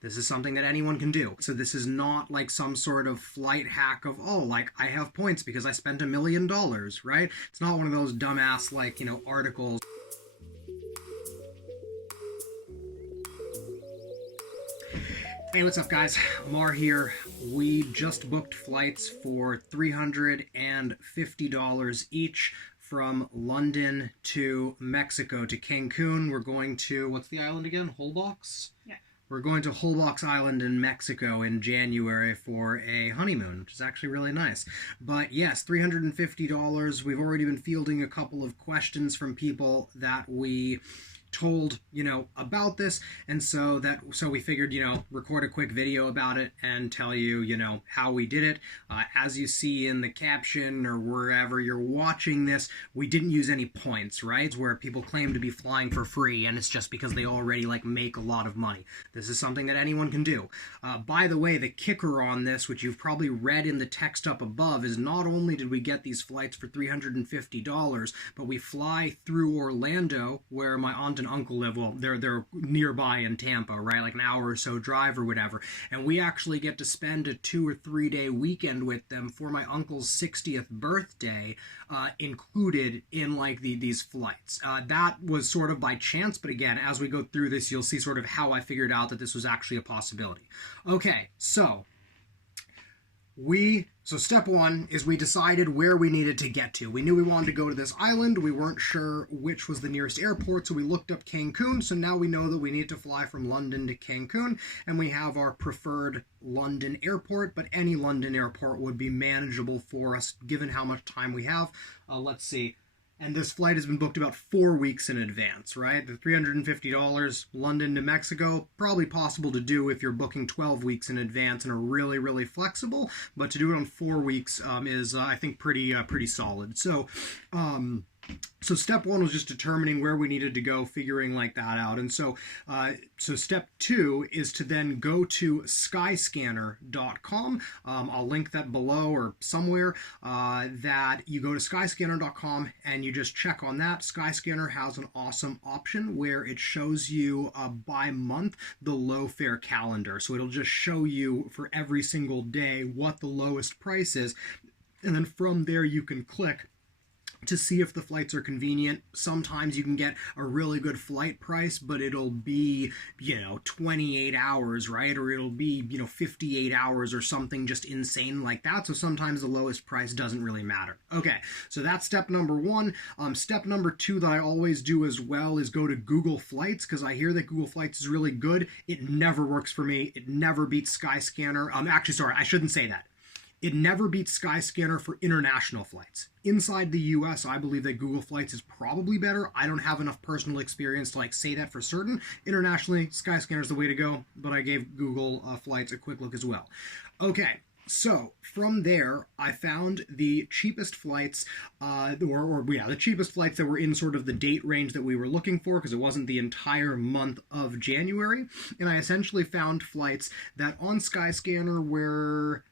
This is something that anyone can do. So this is not like some sort of flight hack of, oh, like I have points because I spent $1 million, right? It's not one of those dumbass, like, articles. Hey, what's up, guys? Amar here. We just booked flights for $350 each from London to Mexico to Cancun. We're going to, what's the island again? Holbox? Yeah. We're going to Holbox Island in Mexico in January for a honeymoon, which is actually really nice. But yes, $350. We've already been fielding a couple of questions from people that we told about this, and so we figured record a quick video about it and tell you how we did it. As you see in the caption or wherever you're watching this, we didn't use any points, right? It's where people claim to be flying for free and it's just because they already make a lot of money. This is something that anyone can do. By the way, the kicker on this, which you've probably read in the text up above, is not only did we get these flights for $350, but we fly through Orlando, where my aunt and uncle live. Well, they're nearby in Tampa, right? Like an hour or so drive or whatever. And we actually get to spend a 2 or 3 day weekend with them for my uncle's 60th birthday, included in these flights. That was sort of by chance, but again, as we go through this, you'll see sort of how I figured out that this was actually a possibility. Okay, so step one is we decided where we needed to get to. We knew we wanted to go to this island. We weren't sure which was the nearest airport, so we looked up Cancun. So now we know that we need to fly from London to Cancun, and we have our preferred London airport, but any London airport would be manageable for us given how much time we have. Let's see. And this flight has been booked about 4 weeks in advance, right? The $350, London to Mexico, probably possible to do if you're booking 12 weeks in advance and are really, really flexible. But to do it on 4 weeks is, I think, pretty solid. So step one was just determining where we needed to go, figuring that out. And so step two is to then go to skyscanner.com. I'll link that below or somewhere, that you go to skyscanner.com and you just check on that. Skyscanner has an awesome option where it shows you by month the low fare calendar. So it'll just show you for every single day what the lowest price is. And then from there you can click to see if the flights are convenient. Sometimes you can get a really good flight price, but it'll be, 28 hours, right? Or it'll be, 58 hours or something just insane like that. So sometimes the lowest price doesn't really matter. Okay, so that's step number one. Step number two that I always do as well is go to Google Flights, because I hear that Google Flights is really good. It never works for me. It never beats Skyscanner. Actually, sorry, I shouldn't say that. It never beats Skyscanner for international flights. Inside the US, I believe that Google Flights is probably better. I don't have enough personal experience to say that for certain. Internationally, Skyscanner is the way to go, but I gave Google Flights a quick look as well. Okay, so from there, I found the cheapest flights, the cheapest flights that were in sort of the date range that we were looking for, because it wasn't the entire month of January. And I essentially found flights that on Skyscanner were...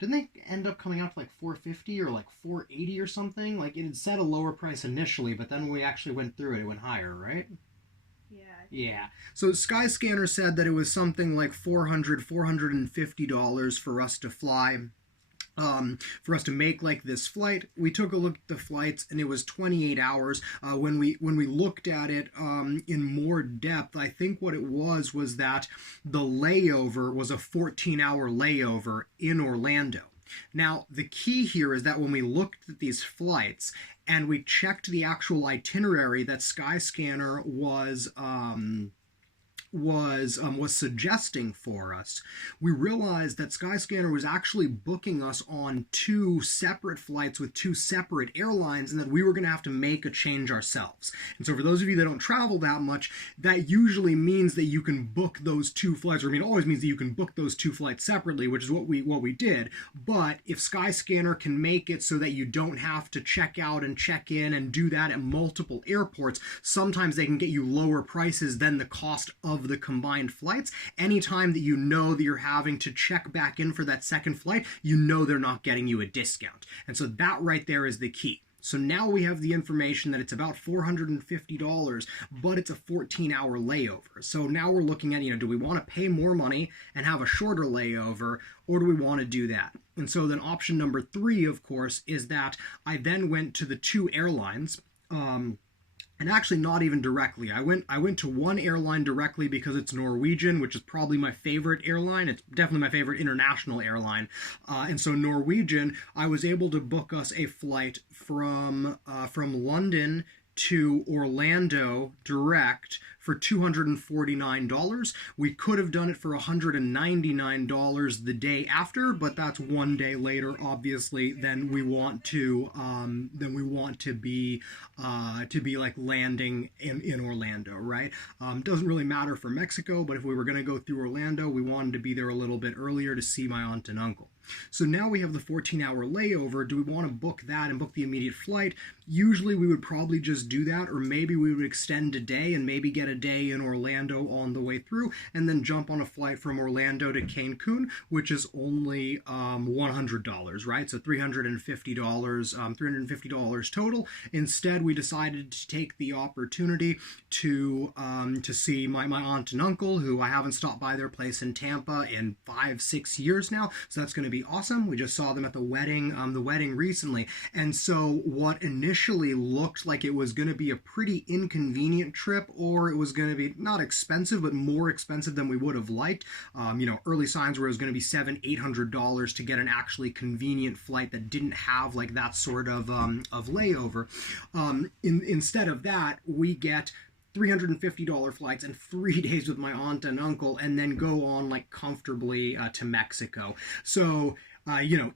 Didn't they end up coming out to $450 or $480 or something? It had set a lower price initially, but then when we actually went through it, it went higher, right? Yeah. Yeah. So Skyscanner said that it was something like $450 for us to fly. For us to make this flight. We took a look at the flights and it was 28 hours. When we looked at it in more depth, I think what it was that the layover was a 14-hour layover in Orlando. Now, the key here is that when we looked at these flights and we checked the actual itinerary that Skyscanner was suggesting for us, we realized that Skyscanner was actually booking us on 2 separate flights with 2 separate airlines, and that we were going to have to make a change ourselves. And so for those of you that don't travel that much, that usually means that you can book those 2 flights, or it always means that you can book those 2 flights separately, which is what we did. But if Skyscanner can make it so that you don't have to check out and check in and do that at multiple airports, sometimes they can get you lower prices than the cost of the combined flights. Anytime that you know that you're having to check back in for that second flight, you know they're not getting you a discount. And so that right there is the key. So now we have the information that it's about $450, but it's a 14-hour layover. So now we're looking at, do we want to pay more money and have a shorter layover, or do we want to do that? And so then option number 3, of course, is that I then went to the 2 airlines. And actually not even directly. I went to one airline directly because it's Norwegian, which is probably my favorite airline. It's definitely my favorite international airline. And so Norwegian, I was able to book us a flight from London to Orlando direct for $249. We could have done it for $199 the day after, but that's one day later. Obviously, then we want to be like landing in Orlando, right? Doesn't really matter for Mexico, but if we were going to go through Orlando, we wanted to be there a little bit earlier to see my aunt and uncle. So now we have the 14-hour layover. Do we want to book that and book the immediate flight? Usually we would probably just do that, or maybe we would extend a day and maybe get a day in Orlando on the way through, and then jump on a flight from Orlando to Cancun, which is only $100, right? So $350 total. Instead, we decided to take the opportunity to see my aunt and uncle, who I haven't stopped by their place in Tampa in 5-6 years now. So that's going to be awesome. We just saw them at the wedding recently. And so what initially looked like it was going to be a pretty inconvenient trip, or it was going to be not expensive, but more expensive than we would have liked. Early signs were it was going to be $700-800 to get an actually convenient flight that didn't have like that sort of layover. Instead of that, we get $350 flights and 3 days with my aunt and uncle, and then go on like comfortably to Mexico. So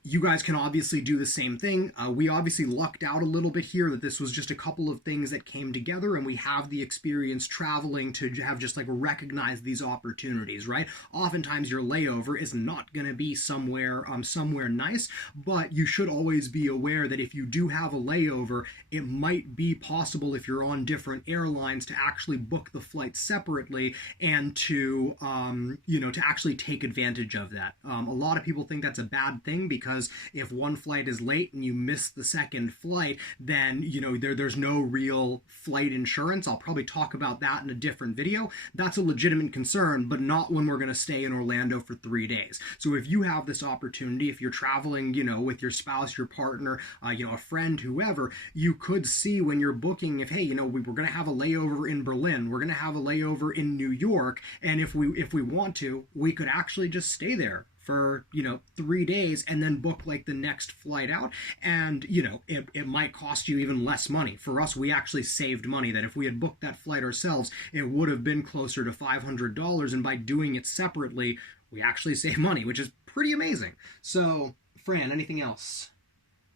you guys can obviously do the same thing. We obviously lucked out a little bit here that this was just a couple of things that came together, and we have the experience traveling to have just like recognized these opportunities, right? Oftentimes your layover is not going to be somewhere nice, but you should always be aware that if you do have a layover, it might be possible, if you're on different airlines, to actually book the flight separately and to actually take advantage of that. A lot of people think that's a bad thing, because if one flight is late and you miss the second flight, then there's no real flight insurance. I'll probably talk about that in a different video. That's a legitimate concern, but not when we're going to stay in Orlando for 3 days. So if you have this opportunity, if you're traveling with your spouse, your partner, a friend, whoever, you could see when you're booking, if hey, we're going to have a layover in Berlin, we're going to have a layover in New York, and if we want to, we could actually just stay there for 3 days and then book like the next flight out, and it might cost you even less money. For us, we actually saved money, that if we had booked that flight ourselves, it would have been closer to $500, and by doing it separately, we actually save money, which is pretty amazing. So Fran, anything else?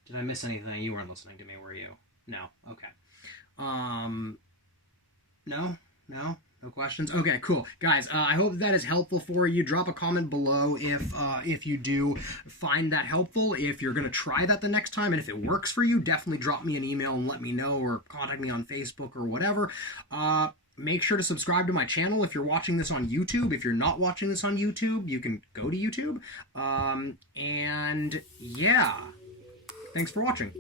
Did I miss anything? You weren't listening to me, were you? No. Okay. No questions? Okay, cool. Guys, I hope that is helpful for you. Drop a comment below if you do find that helpful, if you're going to try that the next time, and if it works for you, definitely drop me an email and let me know, or contact me on Facebook or whatever. Make sure to subscribe to my channel if you're watching this on YouTube. If you're not watching this on YouTube, you can go to YouTube. And yeah, thanks for watching.